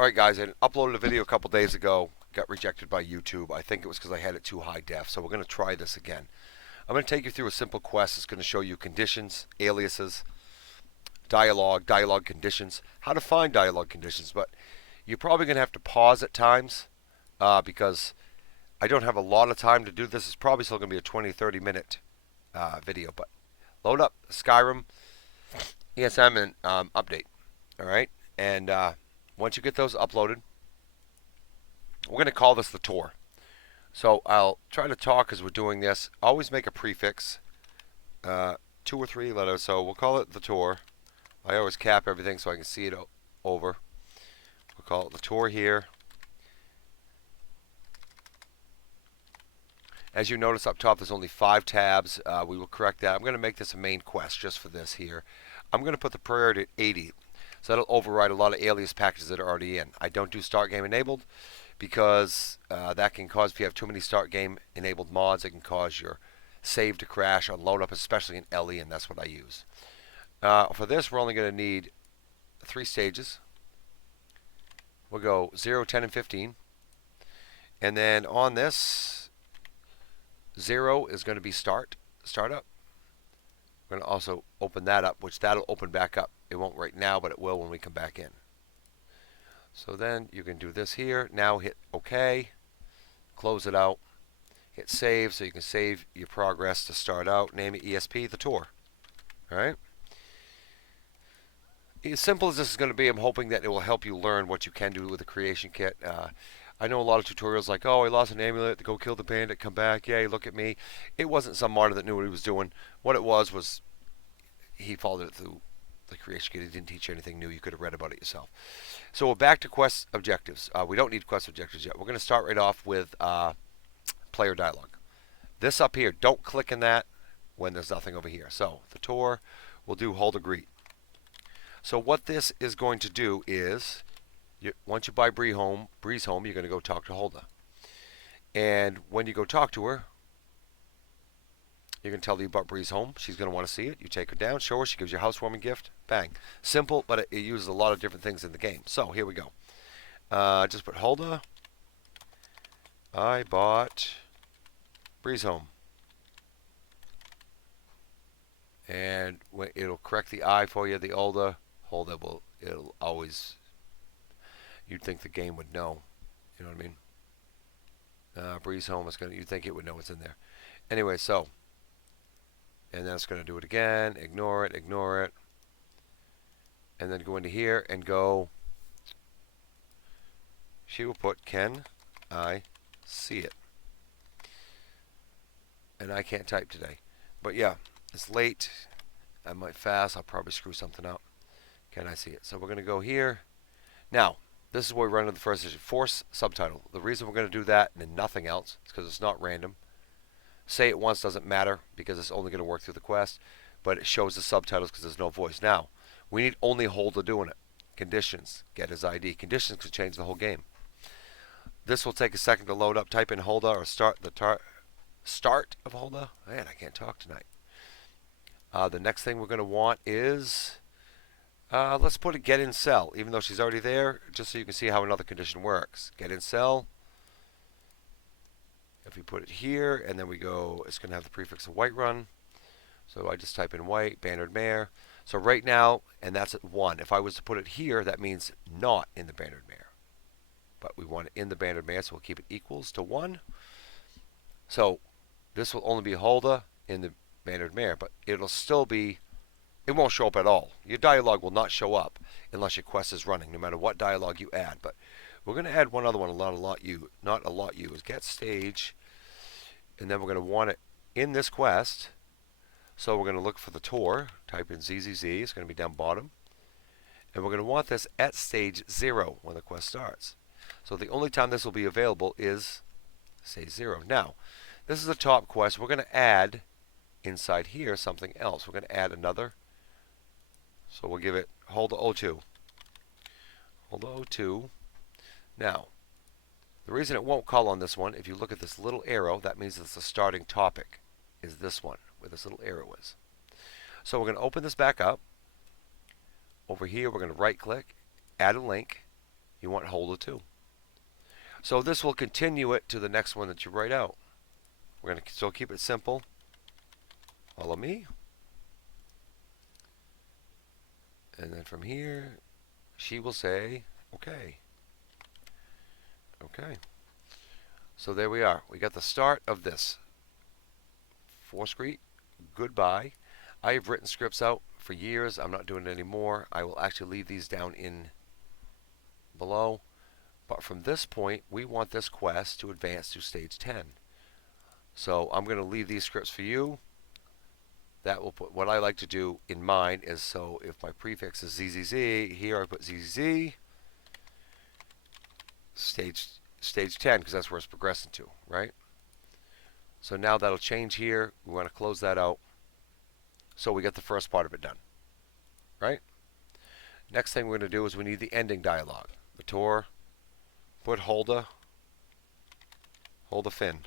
Alright guys, I uploaded a video a couple days ago, got rejected by YouTube. I think it was because I had it too high def, so we're going to try this again. I'm going to take you through a simple quest that's going to show you conditions, aliases, dialogue conditions, how to find dialogue conditions, but you're probably going to have to pause at times because I don't have a lot of time to do this. It's probably still going to be a 20-30 minute video, but load up Skyrim, ESM, and update. Alright, and once you get those uploaded, we're going to call this the tour. So I'll try to talk as we're doing this. Always make a prefix, 2 or 3 letters, so we'll call it the tour. I always cap everything so I can see it over. We'll call it the tour here. As you notice up top, there's only 5 tabs. We will correct that. I'm going to make this a main quest just for this here. I'm going to put the priority at 80. So that'll override a lot of alias packages that are already in. I don't do start game enabled because that can cause, if you have too many start game enabled mods, it can cause your save to crash on load up, especially in LE, and that's what I use. For this, we're only going to need 3 stages. We'll go 0, 10, and 15. And then on this, 0 is going to be startup. We're going to also open that up, which that'll open back up. It won't right now, but it will when we come back in. So then you can do this here. Now hit OK. Close it out. Hit save so you can save your progress to start out. Name it ESP, the tour. Alright? As simple as this is going to be, I'm hoping that it will help you learn what you can do with the creation kit. I know a lot of tutorials like, oh, I lost an amulet, go kill the bandit, come back, yay, look at me. It wasn't some modder that knew what he was doing. What it was he followed it through the creation kit. He didn't teach you anything new. You could have read about it yourself. So we're back to quest objectives. We don't need quest objectives yet. We're going to start right off with player dialogue. This up here, don't click in that when there's nothing over here. So the tour, we'll do hold a greet. So what this is going to do is, once you buy Breeze home, you're going to go talk to Hulda. And when you go talk to her, you're going to tell her about Breeze home. She's going to want to see it. You take her down, show her. She gives you a housewarming gift. Bang. Simple, but it uses a lot of different things in the game. So here we go. Just put Hulda. I bought Breeze home. And it'll correct the I for you. The Hulda will, it'll always, you'd think the game would know. You know what I mean? Breeze home is going to, you'd think it would know what's in there. Anyway, so, and then it's going to do it again. Ignore it. And then go into here and go, she will put, can I see it? And I can't type today. But yeah, it's late. I might fast. I'll probably screw something up. Can I see it? So we're going to go here. Now, this is where we run into the first issue. Force subtitle. The reason we're going to do that and nothing else is because it's not random. Say it once doesn't matter because it's only going to work through the quest, but it shows the subtitles because there's no voice. Now, we need only Hulda doing it. Conditions. Get his ID. Conditions could change the whole game. This will take a second to load up. Type in Hulda or start of Hulda. Man, I can't talk tonight. The next thing we're going to want is, let's put a get in cell, even though she's already there, just so you can see how another condition works. Get in cell. If we put it here, and then we go, it's going to have the prefix of Whiterun. So I just type in white, Bannered Mare. So right now, and that's at 1. If I was to put it here, that means not in the Bannered Mare. But we want it in the Bannered Mare, so we'll keep it equals to 1. So this will only be Hulda in the Bannered Mare, but it'll still be, it won't show up at all. Your dialogue will not show up unless your quest is running, no matter what dialogue you add. But we're going to add one other one, not a lot is get stage, and then we're going to want it in this quest. So we're going to look for the tour, type in ZZZ, it's going to be down bottom, and we're going to want this at stage 0 when the quest starts. So the only time this will be available is, say, 0. Now, this is the top quest. We're going to add inside here something else. We're going to add another. So we'll give it Hulda 02. Hulda 02. Now, the reason it won't call on this one, if you look at this little arrow, that means it's the starting topic, is this one, where this little arrow is. So we're going to open this back up. Over here, we're going to right-click, add a link, You want Hulda too. So this will continue it to the next one that you write out. We're going to still keep it simple. Follow me. And then from here, she will say, okay. Okay. So there we are. We got the start of this. 4th Street, goodbye. I have written scripts out for years. I'm not doing it anymore. I will actually leave these down in below. But from this point, we want this quest to advance to stage 10. So I'm going to leave these scripts for you. That will put what I like to do in mine is, so if my prefix is ZZZ, here I put ZZZ, stage 10, because that's where it's progressing to, right? So now that'll change here. We want to close that out. So we get the first part of it done, right? Next thing we're going to do is we need the ending dialogue. The tour, put Hulda Finn.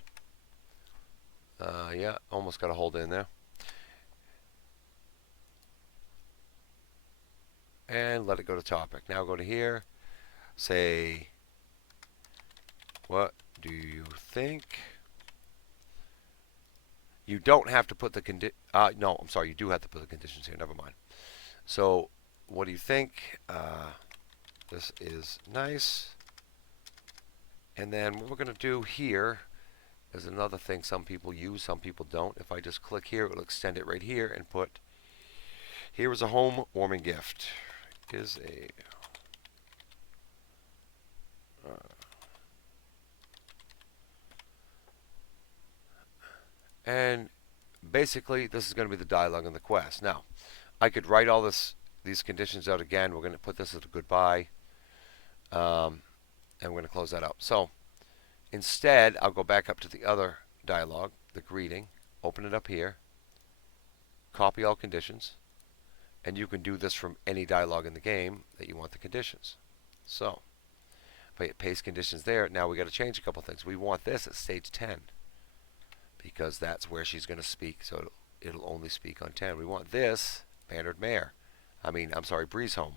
Yeah, almost got a Hulda in there. And let it go to topic. Now go to here. Say, what do you think? You don't have to put the no, I'm sorry, you do have to put the conditions here. Never mind. So, what do you think? This is nice. And then what we're going to do here is another thing some people use, some people don't. If I just click here, it'll extend it right here and put, here is a home warming gift. Is a and basically this is going to be the dialogue in the quest. Now, I could write all these conditions out again. We're going to put this as a goodbye, and we're going to close that out. So instead, I'll go back up to the other dialogue, the greeting, open it up here, copy all conditions, and you can do this from any dialogue in the game that you want the conditions. So if I hit paste conditions there, now we got to change a couple things. We want this at stage 10 because that's where she's going to speak. So it'll only speak on 10. We want this Bannered Mare. Breeze Home,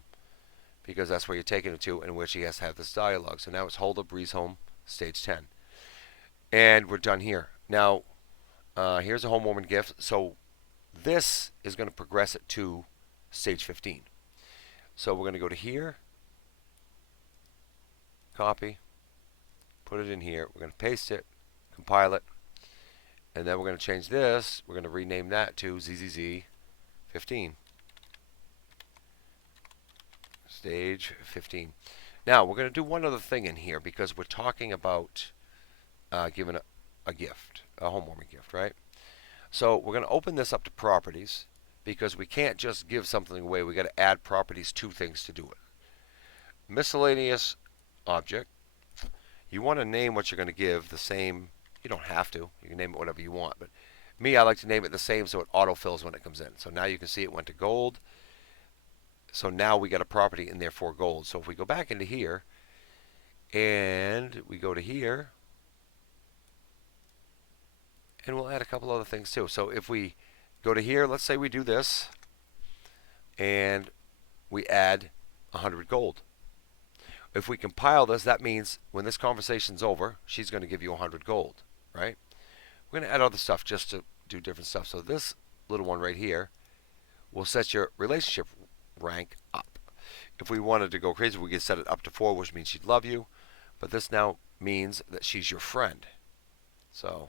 because that's where you're taking it to, and where she has to have this dialogue. So now it's Hulda Breeze Home, stage 10, and we're done here. Now, here's a home warming gift. So this is going to progress it to stage 15. So we're going to go to here, copy, put it in here. We're going to paste it, compile it, and then we're going to change this. We're going to rename that to ZZZ 15. Stage 15. Now, we're going to do one other thing in here because we're talking about giving a gift, a home warming gift, right? So we're going to open this up to properties because we can't just give something away. We got to add properties to things to do it. Miscellaneous object. You want to name what you're going to give the same. You don't have to. You can name it whatever you want. But me, I like to name it the same so it autofills when it comes in. So now you can see it went to gold. So now we got a property in there for gold. So if we go back into here and we go to here, and we'll add a couple other things too. So if we go to here, let's say we do this and we add 100 gold. If we compile this, that means when this conversation's over, she's going to give you 100 gold, right? We're going to add other stuff just to do different stuff. So this little one right here will set your relationship rank up. If we wanted to go crazy, we could set it up to 4, which means she'd love you. But this now means that she's your friend. So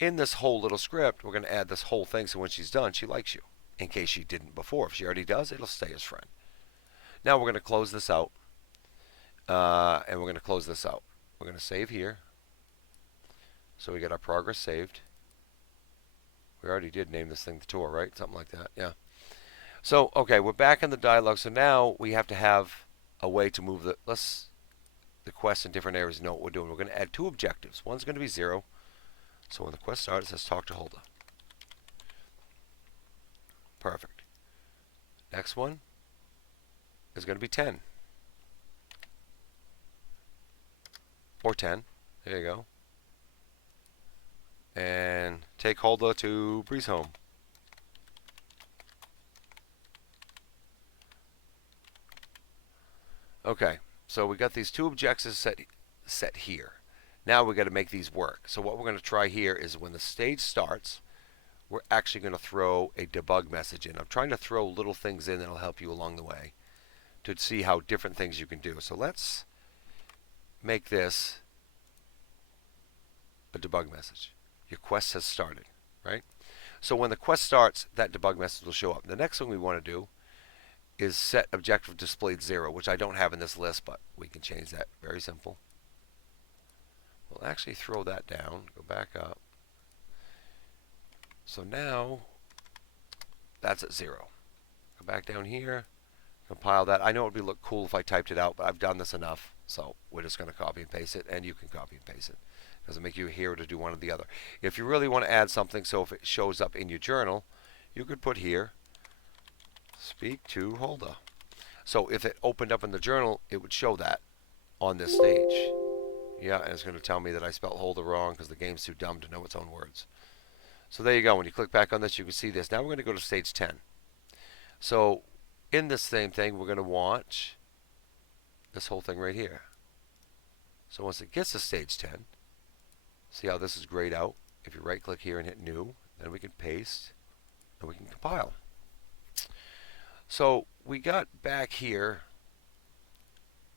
in this whole little script, we're going to add this whole thing so when she's done, she likes you. In case she didn't before. If she already does, it'll stay as friend. Now we're going to close this out. And we're going to close this out. We're going to save here. So we got our progress saved. We already did name this thing the tour, right? Something like that. Yeah. So, okay, we're back in the dialogue. So now we have to have a way to move the quest in different areas and know what we're doing. We're going to add 2 objectives. One's going to be 0. So when the quest starts, it says talk to Hulda. Perfect. Next one is going to be 10. Or 10. There you go. And take Hulda to Breeze Home. Okay. So we got these two objectives set here. Now we got to make these work. So what we're going to try here is when the stage starts, we're actually going to throw a debug message in. I'm trying to throw little things in that'll help you along the way to see how different things you can do. So let's make this a debug message. Your quest has started, right? So when the quest starts, that debug message will show up. The next thing we want to do is SetObjectiveDisplayed 0, which I don't have in this list, but we can change that. Very simple. We'll actually throw that down, go back up. So now that's at 0. Go back down here, compile that. I know it would look cool if I typed it out, but I've done this enough, so we're just going to copy and paste it, and you can copy and paste it. Doesn't make you a hero to do one or the other. If you really want to add something, so if it shows up in your journal, you could put here, speak to Hulda. So if it opened up in the journal, it would show that on this stage. Yeah, and it's going to tell me that I spelled Hulda wrong because the game's too dumb to know its own words. So there you go. When you click back on this, you can see this. Now we're going to go to stage 10. So in this same thing, we're going to watch this whole thing right here. So once it gets to stage 10, see how this is grayed out? If you right click here and hit new, then we can paste and we can compile. So we got back here,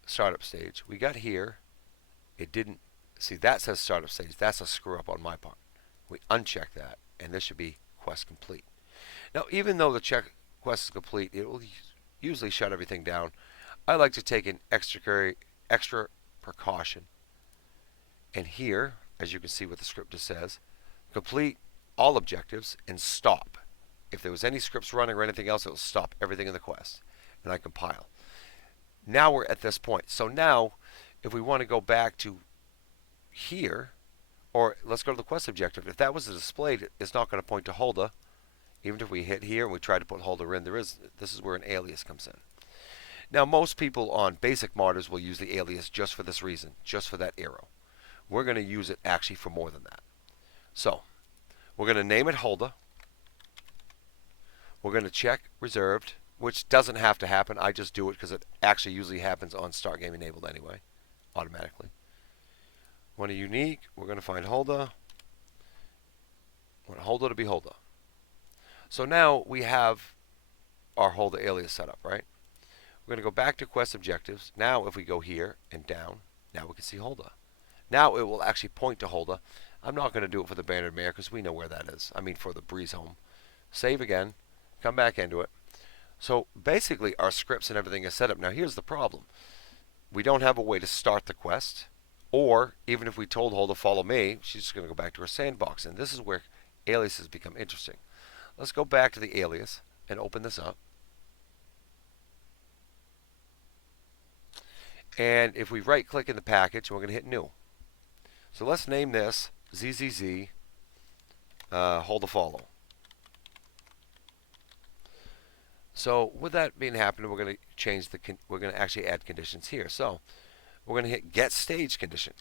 startup stage. We got here, it didn't, see that says startup stage. That's a screw up on my part. We uncheck that, and this should be quest complete. Now, even though the check quest is complete, it will usually shut everything down. I like to take an extra precaution. And here, as you can see what the script just says, complete all objectives and stop. If there was any scripts running or anything else, it will stop everything in the quest. And I compile. Now we're at this point. So now, if we want to go back to here, or let's go to the quest objective. If that was displayed, it's not going to point to Hulda. Even if we hit here and we try to put Hulda in, this is where an alias comes in. Now, most people on basic modders will use the alias just for this reason, just for that arrow. We're going to use it actually for more than that. So, we're going to name it Hulda. We're going to check reserved, which doesn't have to happen. I just do it because it actually usually happens on Start Game Enabled anyway, automatically. Want a unique, we're going to find Hulda. Want Hulda to be Hulda. So now we have our Hulda alias set up, right? We're going to go back to quest objectives. Now if we go here and down, now we can see Hulda. Now it will actually point to Hulda. I'm not going to do it for the Bannered Mare because we know where that is. I mean for the Breeze Home. Save again. Come back into it. So basically our scripts and everything is set up. Now here's the problem. We don't have a way to start the quest. Or even if we told Hulda follow me, she's just going to go back to her sandbox. And this is where aliases become interesting. Let's go back to the alias and open this up. And if we right click in the package, we're going to hit new. So let's name this ZZZ Hulda follow. So with that being happening, we're going to change we're going to actually add conditions here. So we're going to hit get stage condition.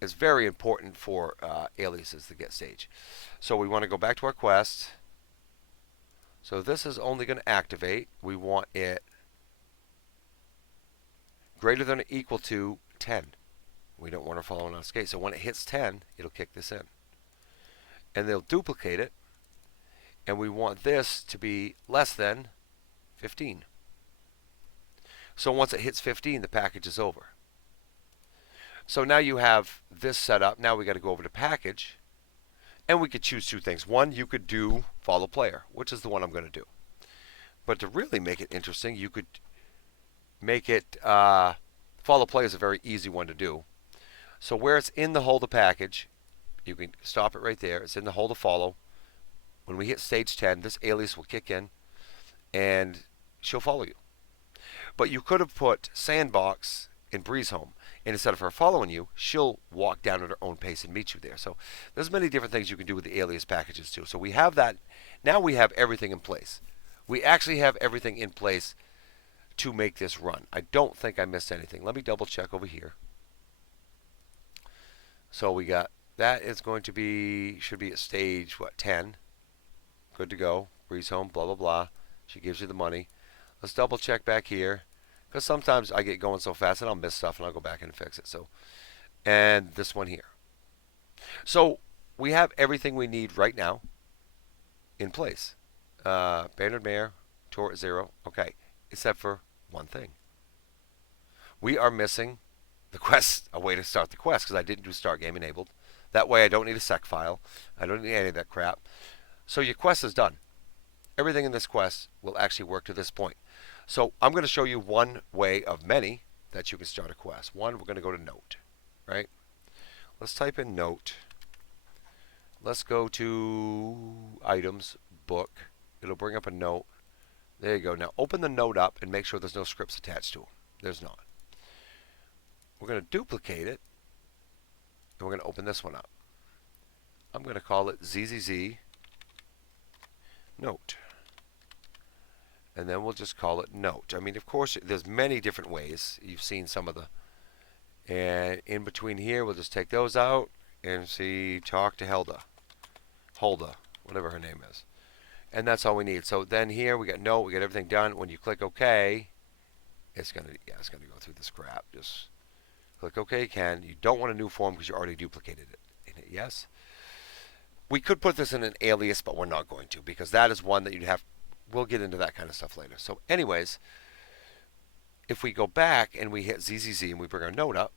It's very important for aliases to get stage. So we want to go back to our quest. So this is only going to activate. We want it greater than or equal to 10. We don't want to follow on skate. So when it hits 10, it'll kick this in. And they'll duplicate it. And we want this to be less than 15. So once it hits 15, the package is over. So now you have this set up. Now we got to go over to package. And we could choose two things. One, you could do follow player, which is the one I'm going to do. But to really make it interesting, you could make it follow player is a very easy one to do. So where it's in the Hulda package, you can stop it right there. It's in the Hulda follow. When we hit stage 10, this alias will kick in and she'll follow you. But you could have put sandbox in Breeze Home. And instead of her following you, she'll walk down at her own pace and meet you there. So there's many different things you can do with the alias packages too. So we have that. Now we have everything in place. We actually have everything in place to make this run. I don't think I missed anything. Let me double check over here. So we got that is going to be, should be at stage, 10. Good to go. Breeze Home, blah, blah, blah. She gives you the money. Let's double check back here. Because sometimes I get going so fast and I'll miss stuff and I'll go back and fix it. So, and this one here. So we have everything we need right now in place. Bannered Mare, Tour at 0. Okay, except for one thing. We are missing the quest, a way to start the quest, because I didn't do start game enabled. That way I don't need a sec file. I don't need any of that crap. So your quest is done. Everything in this quest will actually work to this point. So I'm going to show you one way of many that you can start a quest. One, we're going to go to Note, right? Let's type in Note. Let's go to Items, Book. It'll bring up a note. There you go. Now open the note up and make sure there's no scripts attached to it. There's not. We're going to duplicate it, and we're going to open this one up. I'm going to call it ZZZ Note. And then we'll just call it Note. I mean, of course, there's many different ways. You've seen some of the... And in between here, we'll just take those out and see Talk to Hulda, whatever her name is. And that's all we need. So then here we got Note, we got everything done. When you click OK, it's going to go through this crap. Just click OK again. You don't want a new form because you already duplicated it. Yes? We could put this in an alias, but we're not going to, because that is one that you'd have... We'll get into that kind of stuff later. So anyways, if we go back and we hit ZZZ and we bring our note up,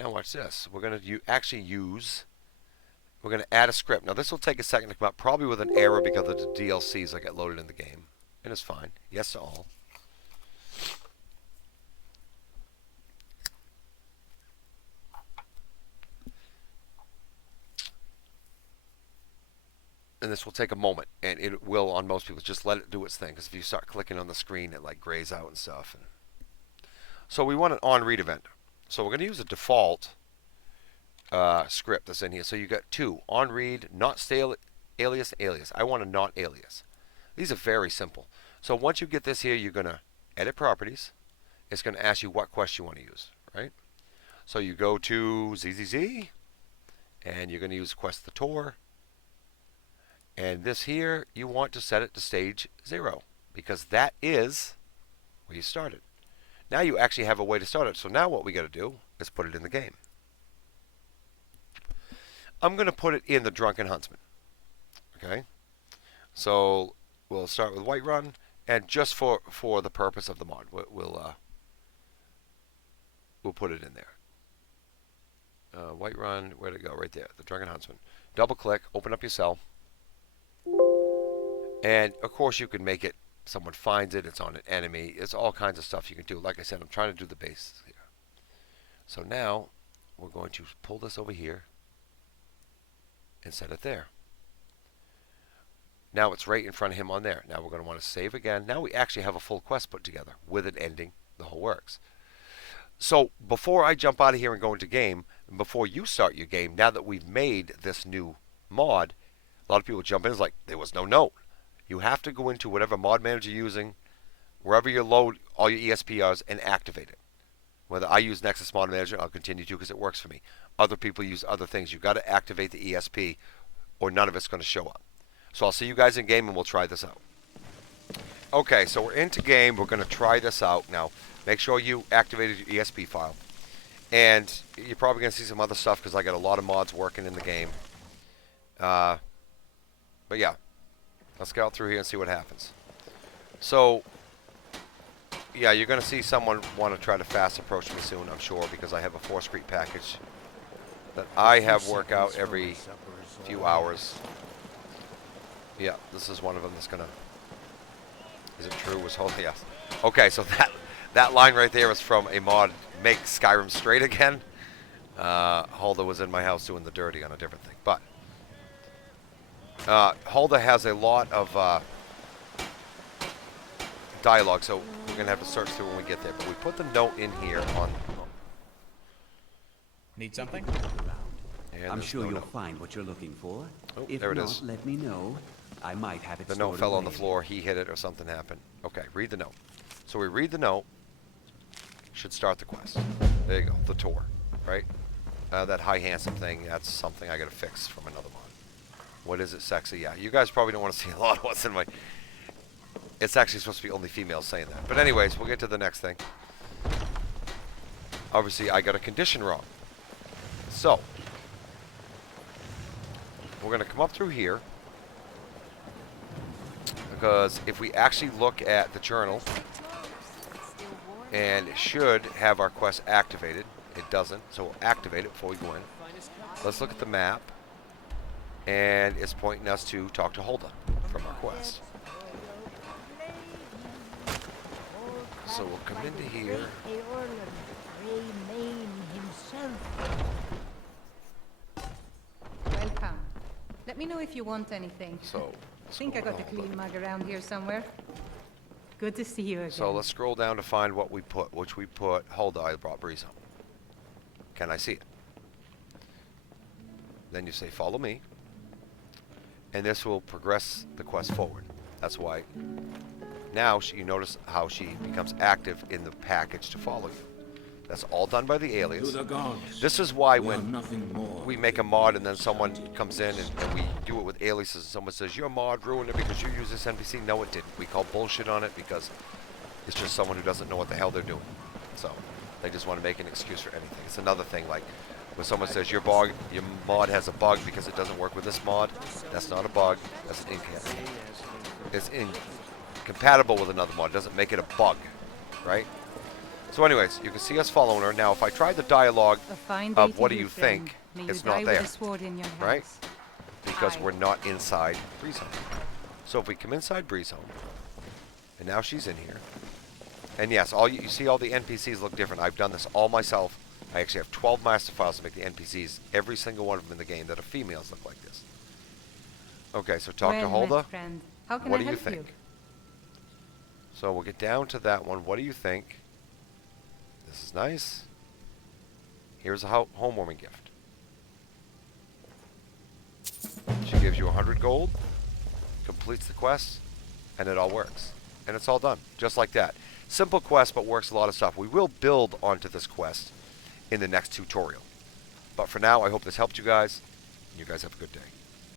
now watch this. We're going to we're going to add a script. Now this will take a second to come up, probably with an error because of the DLCs that get loaded in the game. And it's fine. Yes to all. And this will take a moment, and it will on most people. Just let it do its thing, because if you start clicking on the screen, it like grays out and stuff. So we want an on-read event. So we're going to use a default script that's in here. So you got two: on-read, not stale, alias, alias. I want a not alias. These are very simple. So once you get this here, you're going to edit properties. It's going to ask you what quest you want to use, right? So you go to ZZZ, and you're going to use Quest the Tour. And this here, you want to set it to stage 0, because that is where you started. Now you actually have a way to start it. So now what we got to do is put it in the game. I'm going to put it in the Drunken Huntsman. Okay? So we'll start with Whiterun, and just for the purpose of the mod, we'll put it in there. Whiterun, where'd it go? Right there, the Drunken Huntsman. Double click, open up your cell. And of course you can make it, someone finds it, it's on an enemy, it's all kinds of stuff you can do. Like I said, I'm trying to do the basics here. So now we're going to pull this over here and set it there. Now it's right in front of him on there. Now we're going to want to save again. Now we actually have a full quest put together with an ending, the whole works. So before I jump out of here and go into game, and before you start your game, now that we've made this new mod, a lot of people jump in, it's like, there was no note. You have to go into whatever mod manager you're using, wherever you load all your ESPRs, and activate it. Whether I use Nexus Mod Manager, I'll continue to because it works for me. Other people use other things. You've got to activate the ESP or none of it's going to show up. So I'll see you guys in game and we'll try this out. Okay, so we're into game. We're going to try this out. Now, make sure you activated your ESP file. And you're probably going to see some other stuff because I got a lot of mods working in the game. But yeah. Let's go out through here and see what happens. So, yeah, you're going to see someone want to try to fast approach me soon, I'm sure, because I have a 4-screen package that I have work out every few hours. Yeah, this is one of them that's going to... Is it true? Was holding? Yes. Okay, so that line right there is from a mod, Make Skyrim Straight Again. Hulda was in my house doing the dirty on a different thing, but... Hulda has a lot of dialogue, so we're going to have to search through when we get there. But we put the note in here on... Need something? I'm sure you'll find what you're looking for. Oh, if there it not, is. let me know. I might have it The stored note fell on the away. floor, he hit it, or something happened. Okay, read the note. So we read the note. Should start the quest. There you go, the tour, right? That high handsome thing, that's something I got to fix from another mod. What is it, sexy? Yeah, you guys probably don't want to see a lot of what's in my... It's actually supposed to be only females saying that. But anyways, we'll get to the next thing. Obviously, I got a condition wrong. So, we're going to come up through here. Because if we actually look at the journal, and it should have our quest activated. It doesn't, so we'll activate it before we go in. Let's look at the map. And it's pointing us to talk to Hulda from our quest. So we'll come into here. Welcome. Let me know if you want anything. So I think I got a clean mug around here somewhere. Good to see you again. So let's scroll down to find what we put, which we put Hulda. I brought Breeze home. Can I see it? Then you say follow me. And this will progress the quest forward. That's why now you notice how she becomes active in the package to follow you. That's all done by the alias. This is why when we make a mod and then someone comes in and we do it with aliases and someone says, your mod ruined it because you use this NPC. No, it didn't. We call bullshit on it because it's just someone who doesn't know what the hell they're doing. So they just want to make an excuse for anything. It's another thing like when someone says your mod has a bug because it doesn't work with this mod. That's not a bug. That's an it's incompatible with another mod. It doesn't make it a bug, right? So anyways, you can see us following her. Now, if I try the dialogue of what do you think, it's not there, right? Because we're not inside Breeze Home. So if we come inside Breeze Home, and now she's in here, and yes, you see all the NPCs look different. I've done this all myself. I actually have 12 master files to make the NPCs, every single one of them in the game that are females look like this. Okay, so talk to Hulda. What do you think? So we'll get down to that one. What do you think? This is nice. Here's a homewarming gift. She gives you 100 gold, completes the quest, and it all works. And it's all done, just like that. Simple quest, but works a lot of stuff. We will build onto this quest in the next tutorial. But for now, I hope this helped you guys. You guys have a good day.